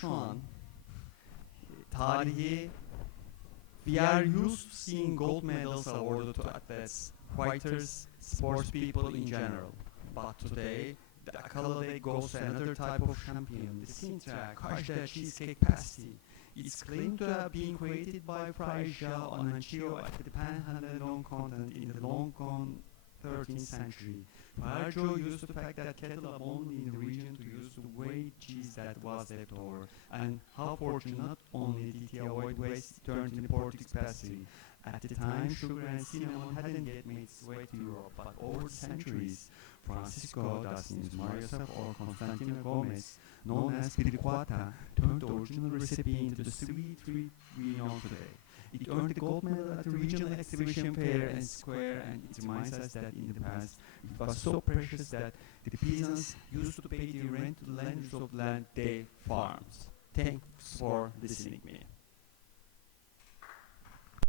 şu an tarihi we are used to seeing gold medals awarded to athletes, fighters, sports people in general. But today, the accolade goes to another type of champion, the Sintra Kajda cheesecake pasty. It's claimed to have been created by Friar Xiao Ananchio at the Panhandle continent in the long gone 13th century. Friar Joe used to pack that kettle up only in the region to use the weight cheese that was left over. And how fortunate, not only did he avoid waste, it turned into Portuguese pastry. At the time, sugar and cinnamon hadn't yet made its way to Europe, but over the centuries, Francisco da Mariosap or Constantino Gomez, known as Piriquata, turned the original recipe into the sweet treat we know today. It earned the gold medal at the regional exhibition fair and square, and it reminds us that in the past it was so precious that the peasants used to pay the rent to the lenders of land they farms. Thanks for listening to me.